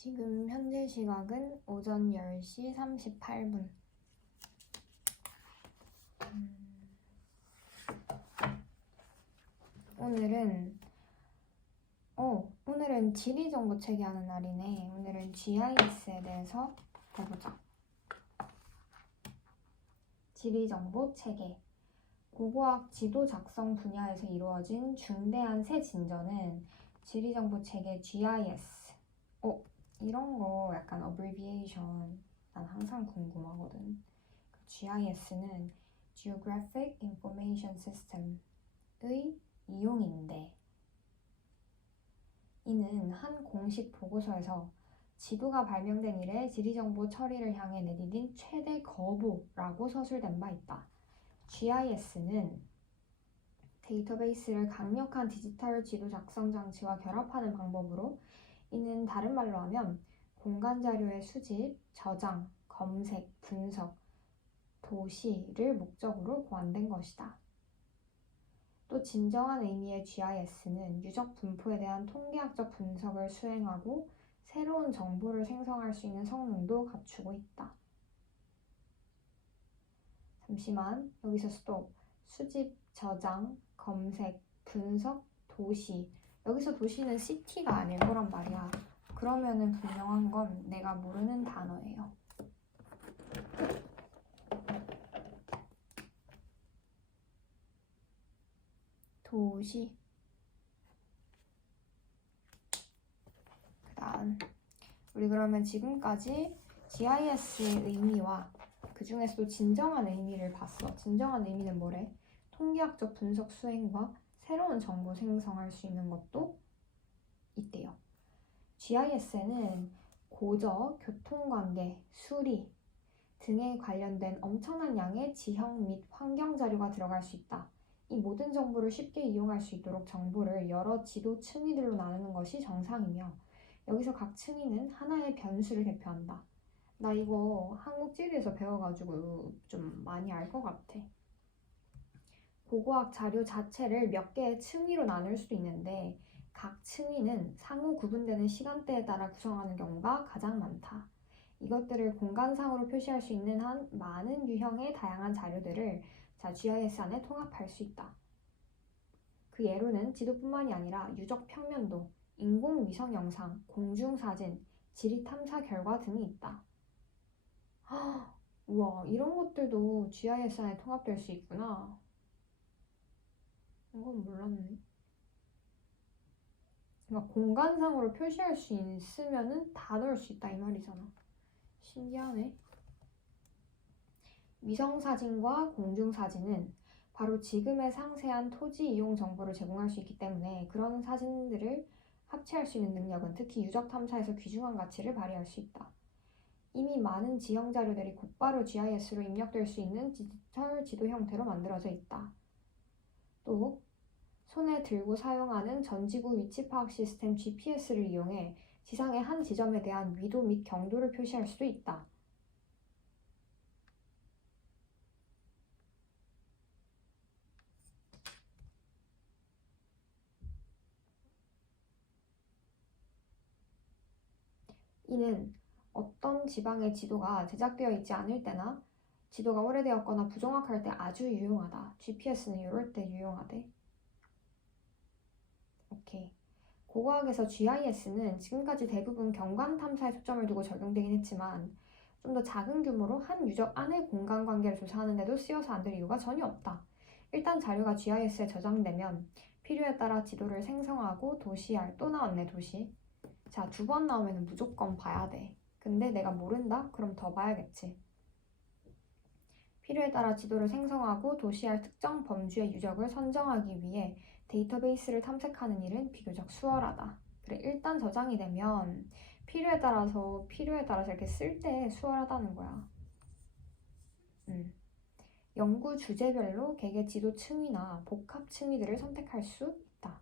지금 현재 시각은 오전 10시 38분. 오늘은 지리정보 체계하는 날이네. 오늘은 GIS에 대해서 해보자. 지리정보 체계. 고고학 지도 작성 분야에서 이루어진 중대한 새 진전은 지리정보 체계 GIS. 이런 거 약간 abbreviation 난 항상 궁금하거든. GIS는 Geographic Information System의 이용인데, 이는 한 공식 보고서에서 지도가 발명된 이래 지리정보 처리를 향해 내디딘 최대 거부라고 서술된 바 있다. GIS는 데이터베이스를 강력한 디지털 지도 작성 장치와 결합하는 방법으로, 이는 다른 말로 하면 공간 자료의 수집, 저장, 검색, 분석, 도시를 목적으로 고안된 것이다. 또 진정한 의미의 GIS는 유적 분포에 대한 통계학적 분석을 수행하고 새로운 정보를 생성할 수 있는 성능도 갖추고 있다. 잠시만, 여기서 스톱. 수집, 저장, 검색, 분석, 도시. 여기서 도시는 시티가 아닐 거란 말이야. 그러면은 분명한 건 내가 모르는 단어예요. 도시. 그다음 우리 그러면 지금까지 GIS의 의미와 그 중에서도 진정한 의미를 봤어. 진정한 의미는 뭐래? 통계학적 분석 수행과 새로운 정보 생성할 수 있는 것도 있대요. GIS에는 고저, 교통관계, 수리 등에 관련된 엄청난 양의 지형 및 환경 자료가 들어갈 수 있다. 이 모든 정보를 쉽게 이용할 수 있도록 정보를 여러 지도 층위들로 나누는 것이 정상이며, 여기서 각 층위는 하나의 변수를 대표한다. 나 이거 한국 지리에서 배워가지고 좀 많이 알 것 같아. 고고학 자료 자체를 몇 개의 층위로 나눌 수도 있는데, 각 층위는 상호 구분되는 시간대에 따라 구성하는 경우가 가장 많다. 이것들을 공간상으로 표시할 수 있는 한 많은 유형의 다양한 자료들을 GIS 안에 통합할 수 있다. 그 예로는 지도뿐만이 아니라 유적 평면도, 인공위성 영상, 공중사진, 지리탐사 결과 등이 있다. 우와, 이런 것들도 GIS 안에 통합될 수 있구나. 이건 몰랐네. 그러니까 공간상으로 표시할 수 있으면은 다 넣을 수 있다 이 말이잖아. 신기하네. 위성사진과 공중사진은 바로 지금의 상세한 토지 이용 정보를 제공할 수 있기 때문에 그런 사진들을 합체할 수 있는 능력은 특히 유적 탐사에서 귀중한 가치를 발휘할 수 있다. 이미 많은 지형 자료들이 곧바로 GIS로 입력될 수 있는 디지털 지도 형태로 만들어져 있다. 또 손에 들고 사용하는 전지구 위치 파악 시스템 GPS를 이용해 지상의 한 지점에 대한 위도 및 경도를 표시할 수도 있다. 이는 어떤 지방의 지도가 제작되어 있지 않을 때나 지도가 오래되었거나 부정확할 때 아주 유용하다. GPS는 이럴 때 유용하대. 오케이. 고고학에서 GIS는 지금까지 대부분 경관 탐사에 초점을 두고 적용되긴 했지만, 좀 더 작은 규모로 한 유적 안의 공간 관계를 조사하는 데도 쓰여서 안 될 이유가 전혀 없다. 일단 자료가 GIS에 저장되면 필요에 따라 지도를 생성하고 도시알, 또 나왔네 도시. 자, 2번 나오면 무조건 봐야 돼. 근데 내가 모른다? 그럼 더 봐야겠지. 필요에 따라 지도를 생성하고 도시알 특정 범주의 유적을 선정하기 위해 데이터베이스를 탐색하는 일은 비교적 수월하다. 그래, 일단 저장이 되면 필요에 따라서 이렇게 쓸 때 수월하다는 거야. 연구 주제별로 개개 지도 층위나 복합 층위들을 선택할 수 있다.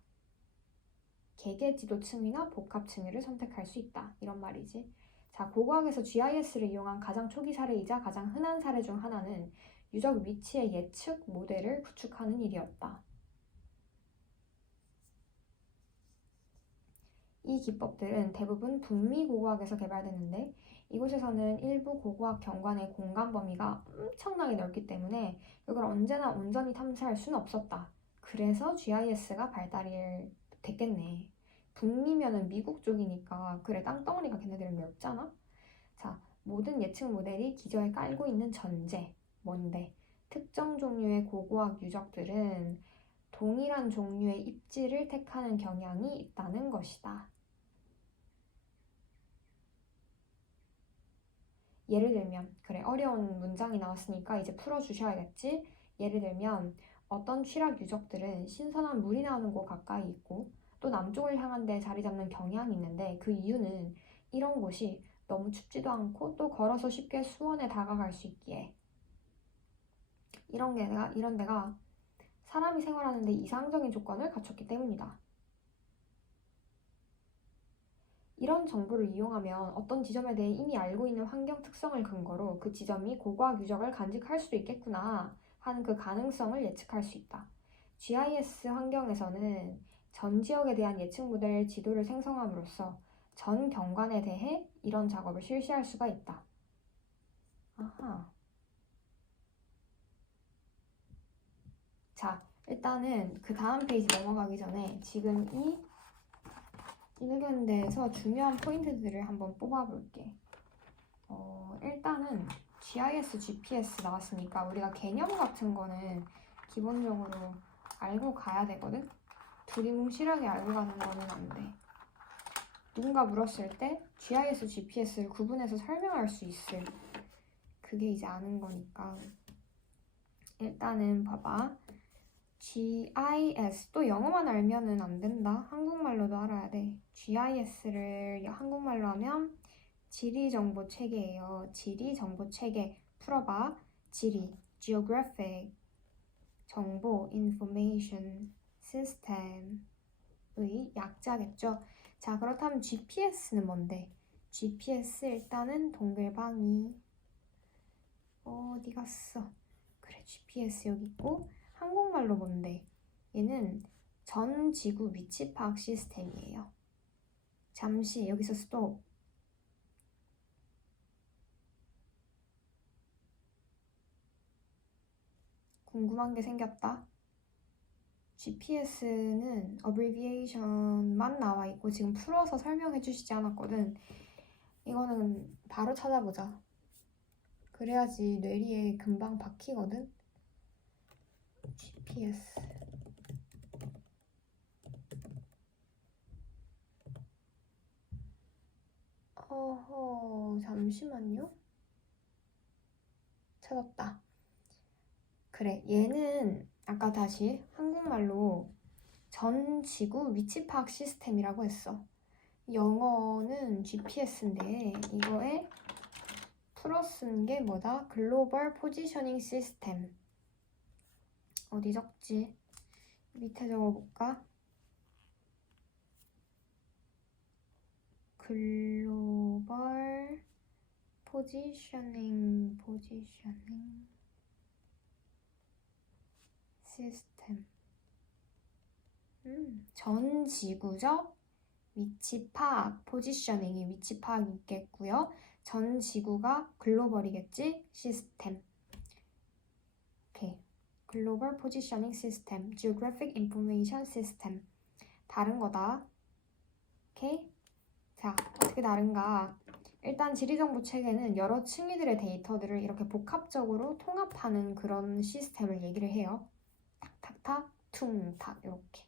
개개 지도 층위나 복합 층위를 선택할 수 있다. 이런 말이지. 자, 고고학에서 GIS를 이용한 가장 초기 사례이자 가장 흔한 사례 중 하나는 유적 위치의 예측 모델을 구축하는 일이었다. 이 기법들은 대부분 북미 고고학에서 개발됐는데 이곳에서는 일부 고고학 경관의 공간 범위가 엄청나게 넓기 때문에 이걸 언제나 온전히 탐사할 수는 없었다. 그래서 GIS가 발달이 됐겠네. 북미면은 미국 쪽이니까 그래 땅덩어리가 걔네들은 넓잖아. 자, 모든 예측 모델이 기저에 깔고 있는 전제 뭔데? 특정 종류의 고고학 유적들은 동일한 종류의 입지를 택하는 경향이 있다는 것이다. 예를 들면, 그래, 어려운 문장이 나왔으니까 이제 풀어주셔야겠지? 예를 들면, 어떤 취락 유적들은 신선한 물이 나오는 곳 가까이 있고, 또 남쪽을 향한 데 자리 잡는 경향이 있는데, 그 이유는 이런 곳이 너무 춥지도 않고, 또 걸어서 쉽게 수원에 다가갈 수 있기에. 이런 데가 사람이 생활하는 데 이상적인 조건을 갖췄기 때문이다. 이런 정보를 이용하면 어떤 지점에 대해 이미 알고 있는 환경 특성을 근거로 그 지점이 고고학 유적을 간직할 수도 있겠구나 하는 그 가능성을 예측할 수 있다. GIS 환경에서는 전 지역에 대한 예측 모델 지도를 생성함으로써 전 경관에 대해 이런 작업을 실시할 수가 있다. 아하. 자, 일단은 그 다음 페이지 넘어가기 전에 지금 이 일견대에서 중요한 포인트들을 한번 뽑아볼게. 일단은 GIS, GPS 나왔으니까 우리가 개념 같은 거는 기본적으로 알고 가야 되거든? 두리뭉실하게 알고 가는 거는 안 돼. 누군가 물었을 때 GIS, GPS를 구분해서 설명할 수 있을 그게 이제 아는 거니까. 일단은 봐봐. GIS 또 영어만 알면은 안 된다. 한국말로도 알아야 돼. GIS를 한국말로 하면 지리정보 체계예요. 지리정보 체계 풀어봐. 지리 Geographic 정보 Information System의 약자겠죠. 자, 그렇다면 GPS는 뭔데? GPS 일단은 동글방이 어디 갔어? 그래, GPS 여기 있고. 한국말로 뭔데? 얘는 전 지구 위치 파악 시스템이에요. 잠시 여기서 스톱. 궁금한 게 생겼다. GPS는 abbreviation만 나와 있고 지금 풀어서 설명해 주시지 않았거든. 이거는 바로 찾아보자. 그래야지 뇌리에 금방 박히거든. GPS. 잠시만요. 찾았다. 그래, 얘는 아까 다시 한국말로 전 지구 위치 파악 시스템이라고 했어. 영어는 GPS인데 이거에 풀어 쓴 게 뭐다? 글로벌 포지셔닝 시스템. 어디 적지? 밑에 적어볼까? 글로벌 포지셔닝 시스템. 전 지구적 위치 파악, 포지셔닝이 위치 파악이 있겠고요. 전 지구가 글로벌이겠지? 시스템. 오케이. 글로벌 포지셔닝 시스템, Geographic Information System. 다른 거다. 오케이? 자, 어떻게 다른가? 일단 지리정보 체계는 여러 층위들의 데이터들을 이렇게 복합적으로 통합하는 그런 시스템을 얘기를 해요. 탁탁탁, 퉁탁 이렇게.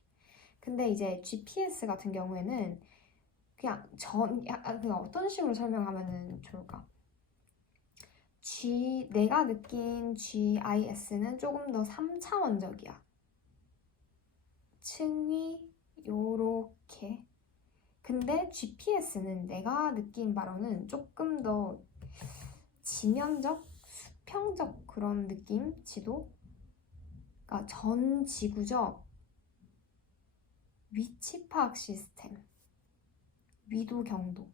근데 이제 GPS 같은 경우에는 그냥 그냥 어떤 식으로 설명하면 좋을까? 내가 느낀 GIS는 조금 더 3차원적이야. 층위 요렇게. 근데 GPS는 내가 느낀 바로는 조금 더 지면적, 수평적 그런 느낌? 지도? 그러니까 전 지구적 위치 파악 시스템. 위도 경도.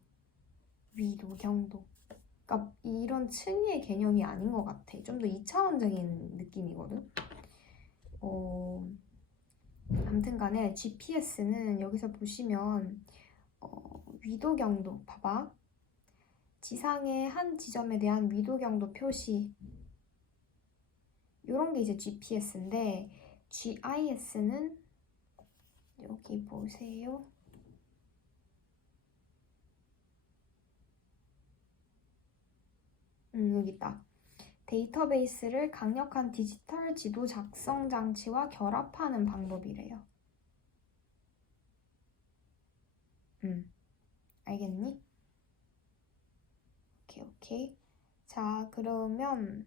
그러니까 이런 층위의 개념이 아닌 것 같아. 좀 더 2차원적인 느낌이거든. 아무튼 간에 GPS는 여기서 보시면 위도경도 봐봐. 지상의 한 지점에 대한 위도경도 표시 이런 게 이제 GPS인데 GIS는 여기 보세요. 여기 있다. 데이터베이스를 강력한 디지털 지도 작성 장치와 결합하는 방법이래요. 알겠니? 오케이. 자, 그러면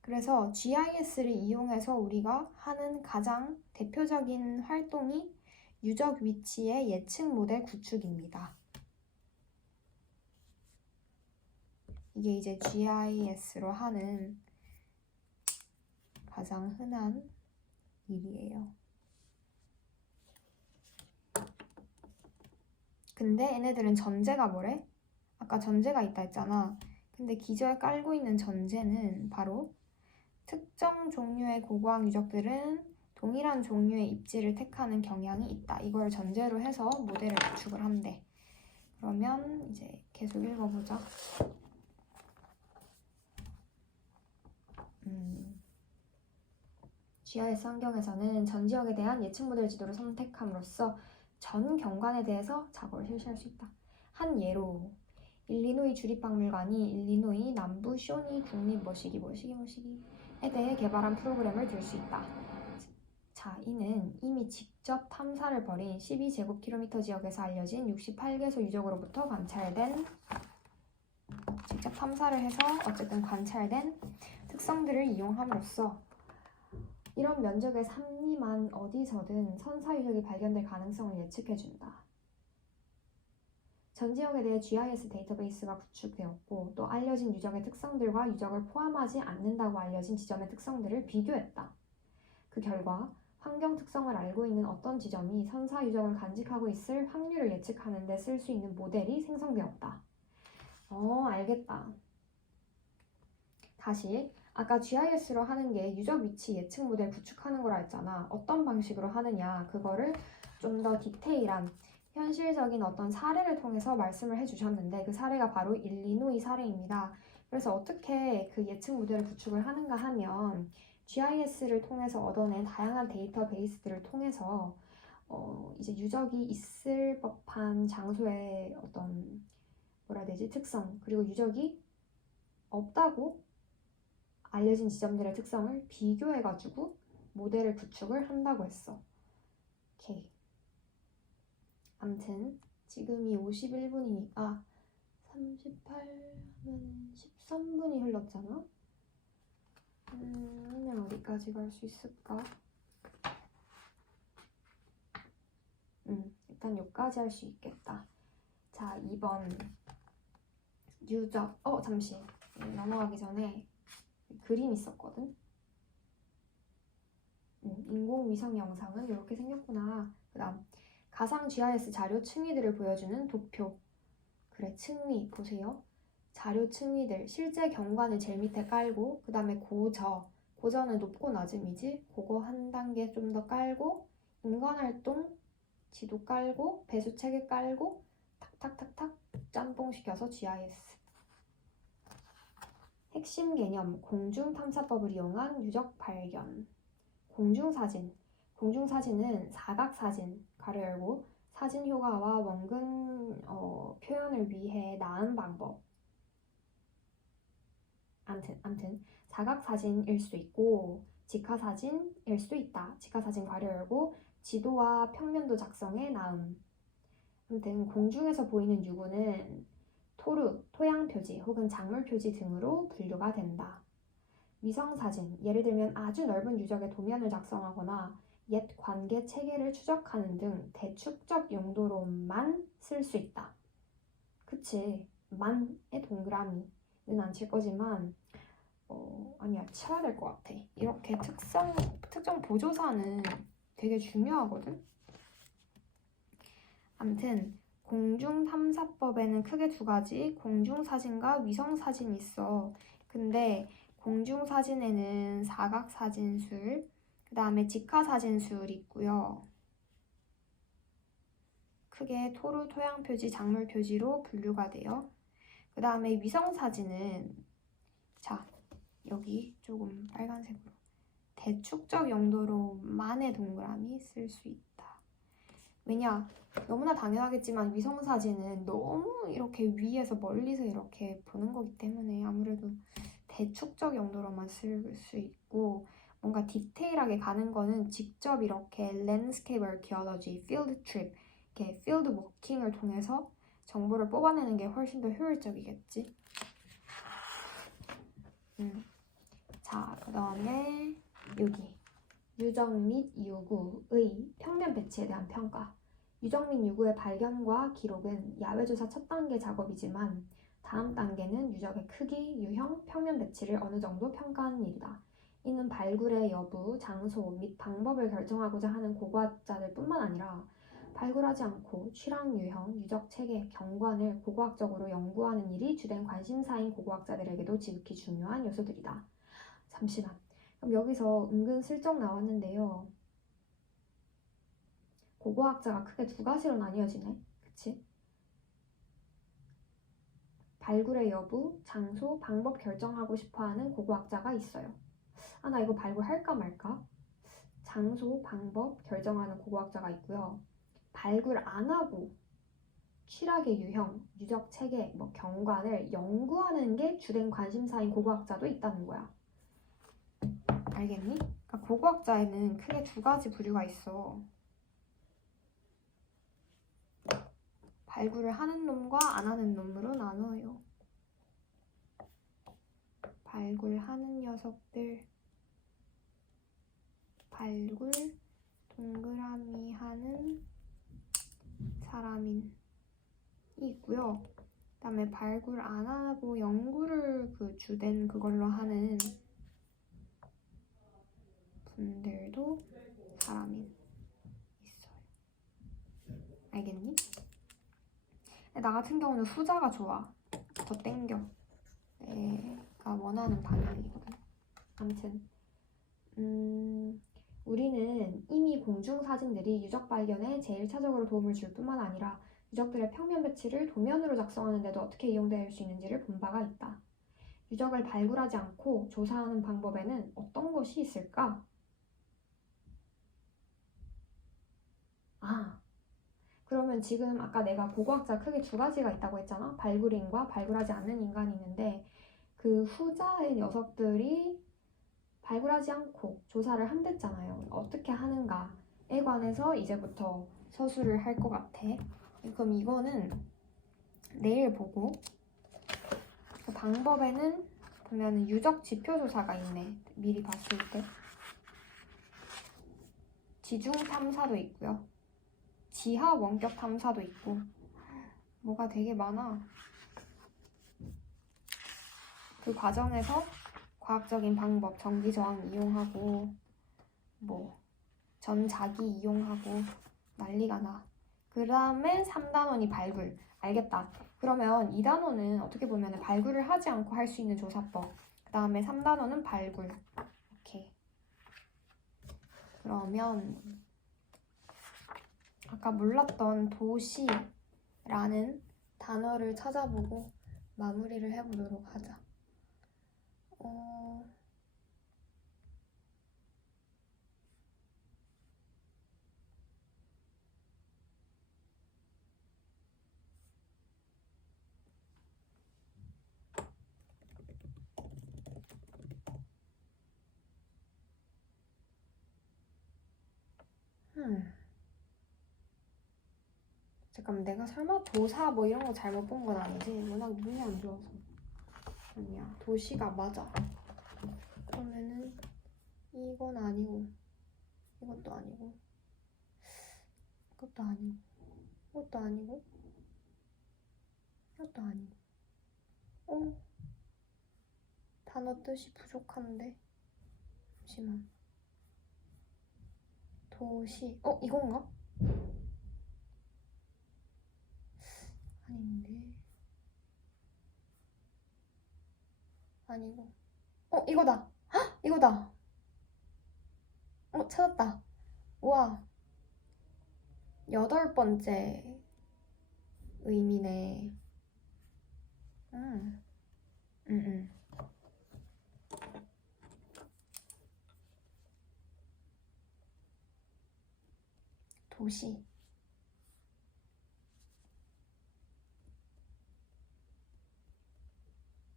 그래서 GIS를 이용해서 우리가 하는 가장 대표적인 활동이 유적 위치의 예측 모델 구축입니다. 이게 이제 GIS로 하는 가장 흔한 일이에요. 근데 얘네들은 전제가 뭐래? 아까 전제가 있다 했잖아. 근데 기저에 깔고 있는 전제는 바로 특정 종류의 고고학 유적들은 동일한 종류의 입지를 택하는 경향이 있다. 이걸 전제로 해서 모델을 구축을 한대. 그러면 이제 계속 읽어보자. GIS 환경에서는 전 지역에 대한 예측 모델 지도를 선택함으로써 전 경관에 대해서 작업을 실시할 수 있다. 한 예로 일리노이 주립박물관이 일리노이 남부 쇼니 국립 뭐시기에 대해 개발한 프로그램을 들 수 있다. 자, 이는 이미 직접 탐사를 벌인 12제곱킬로미터 지역에서 알려진 68개소 유적으로부터 직접 탐사를 해서 어쨌든 관찰된 특성들을 이용함으로써 이런 면적의 삼리만 어디서든 선사 유적이 발견될 가능성을 예측해준다. 전 지역에 대해 GIS 데이터베이스가 구축되었고 또 알려진 유적의 특성들과 유적을 포함하지 않는다고 알려진 지점의 특성들을 비교했다. 그 결과 환경 특성을 알고 있는 어떤 지점이 선사 유적을 간직하고 있을 확률을 예측하는 데 쓸 수 있는 모델이 생성되었다. 알겠다. 다시 아까 GIS로 하는 게 유적 위치 예측 모델 구축하는 거라 했잖아. 어떤 방식으로 하느냐 그거를 좀 더 디테일한 현실적인 어떤 사례를 통해서 말씀을 해주셨는데 그 사례가 바로 일리노이 사례입니다. 그래서 어떻게 그 예측 모델을 구축을 하는가 하면 GIS를 통해서 얻어낸 다양한 데이터베이스들을 통해서 이제 유적이 있을 법한 장소의 어떤 특성 그리고 유적이 없다고 알려진 지점들의 특성을 비교해가지고 모델을 구축을 한다고 했어. 오케이. 암튼 지금이 51분이니까 38면 13분이 흘렀잖아? 그러면 어디까지 갈 수 있을까? 일단 여기까지 할 수 있겠다. 자, 2번 유적. 잠시 넘어가기 전에 그림 있었거든? 인공위성 영상은 이렇게 생겼구나. 그 다음 가상 GIS 자료 층위들을 보여주는 도표. 그래, 층위 보세요. 자료 층위들 실제 경관을 제일 밑에 깔고 그 다음에 고저는 높고 낮음이지. 그거 한 단계 좀 더 깔고 인간활동 지도 깔고 배수 체계 깔고 탁탁탁탁 짬뽕시켜서 GIS. 핵심 개념 공중탐사법을 이용한 유적 발견. 공중사진. 공중사진은 사각사진 가로 열고 사진 효과와 원근 표현을 위해 나은 방법. 암튼 사각사진일 수도 있고 직화사진일 수도 있다. 직화사진 가로 열고 지도와 평면도 작성에 나음. 아무튼 공중에서 보이는 유구는 토르, 토양 표지 혹은 작물 표지 등으로 분류가 된다. 위성사진, 예를 들면 아주 넓은 유적의 도면을 작성하거나 옛 관계 체계를 추적하는 등 대축적 용도로만 쓸 수 있다. 그치, 만의 동그라미는 안 칠 거지만 아니야, 쳐야 될 것 같아. 이렇게 특정 보조사는 되게 중요하거든. 아무튼 공중탐사법에는 크게 두 가지 공중사진과 위성사진이 있어. 근데 공중사진에는 사각사진술, 그 다음에 직화사진술이 있고요. 크게 토르, 토양 표지, 작물 표지로 분류가 돼요. 그 다음에 위성 사진은 자 여기 조금 빨간색으로 대축적 용도로만의 동그라미 쓸 수 있다. 왜냐? 너무나 당연하겠지만 위성 사진은 너무 이렇게 위에서 멀리서 이렇게 보는 거기 때문에 아무래도 대축적 용도로만 쓸 수 있고 뭔가 디테일하게 가는 거는 직접 이렇게 랜드스케이프 아키올로지, 필드 트립, 이렇게 필드 워킹을 통해서 정보를 뽑아내는 게 훨씬 더 효율적이겠지. 자, 그 다음에 여기 유적 및 유구의 평면 배치에 대한 평가. 유적 및 유구의 발견과 기록은 야외조사 첫 단계 작업이지만 다음 단계는 유적의 크기, 유형, 평면 배치를 어느 정도 평가하는 일이다. 이는 발굴의 여부, 장소 및 방법을 결정하고자 하는 고고학자들 뿐만 아니라 발굴하지 않고 취락 유형, 유적 체계, 경관을 고고학적으로 연구하는 일이 주된 관심사인 고고학자들에게도 지극히 중요한 요소들이다. 잠시만. 그럼 여기서 은근슬쩍 나왔는데요. 고고학자가 크게 두 가지로 나뉘어지네. 그치? 발굴의 여부, 장소, 방법 결정하고 싶어하는 고고학자가 있어요. 아, 나 이거 발굴할까 말까? 장소, 방법 결정하는 고고학자가 있고요. 발굴 안 하고 취락의 유형, 유적 체계, 경관을 연구하는 게 주된 관심사인 고고학자도 있다는 거야. 알겠니? 그러니까 고고학자에는 크게 두 가지 부류가 있어. 발굴을 하는 놈과 안 하는 놈으로 나눠요. 발굴하는 녀석들, 발굴 동그라미 하는 사람이 있고요. 그 다음에 발굴 안 하고 연구를 주된 그걸로 하는 분들도 사람이 있어요. 알겠니? 나 같은 경우는 후자가 좋아. 더 땡겨. 내가 원하는 방향이거든. 아무튼 우리는 이미 공중 사진들이 유적 발견에 제1차적으로 도움을 줄 뿐만 아니라 유적들의 평면 배치를 도면으로 작성하는 데도 어떻게 이용될 수 있는지를 본 바가 있다. 유적을 발굴하지 않고 조사하는 방법에는 어떤 것이 있을까? 그러면 지금 아까 내가 고고학자 크게 두 가지가 있다고 했잖아. 발굴인과 발굴하지 않는 인간이 있는데 그 후자의 녀석들이 발굴하지 않고 조사를 한댔잖아요. 어떻게 하는가에 관해서 이제부터 서술을 할 것 같아. 그럼 이거는 내일 보고 그 방법에는 보면 유적 지표 조사가 있네. 미리 봤을 때. 지중 탐사도 있고요. 지하 원격 탐사도 있고 뭐가 되게 많아. 그 과정에서 과학적인 방법, 전기 저항 이용하고 전자기 이용하고 난리가 나. 그 다음에 3단원이 발굴. 알겠다. 그러면 2단원은 어떻게 보면 발굴을 하지 않고 할 수 있는 조사법. 그 다음에 3단원은 발굴. 오케이. 그러면 아까 몰랐던 도시라는 단어를 찾아보고 마무리를 해보도록 하자. 잠깐만, 내가 설마 도사 이런 거 잘못 본 건 아니지? 워낙 눈이 안 좋아서. 아니야, 도시가 맞아. 그러면은 이건 아니고 이것도 아니고 이것도 아니고 이것도 아니고 이것도 아니고 단어 뜻이 부족한데 잠시만. 도시 이건가? 아닌데 아니고 이거다. 헉! 이거다. 찾았다. 우와, 8번째 의미네. 음. 도시.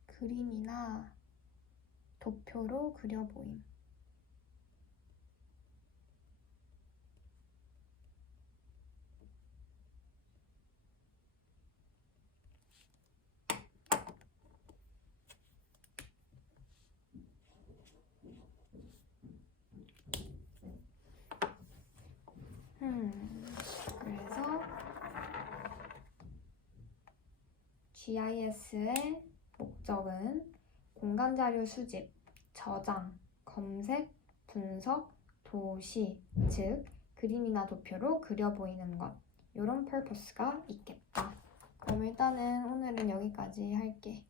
그림이나 도표로 그려보임. 그래서 GIS의 목적은 공간자료 수집, 저장, 검색, 분석, 도시, 즉 그림이나 도표로 그려 보이는 것, 이런 purpose가 있겠다. 그럼 일단은 오늘은 여기까지 할게.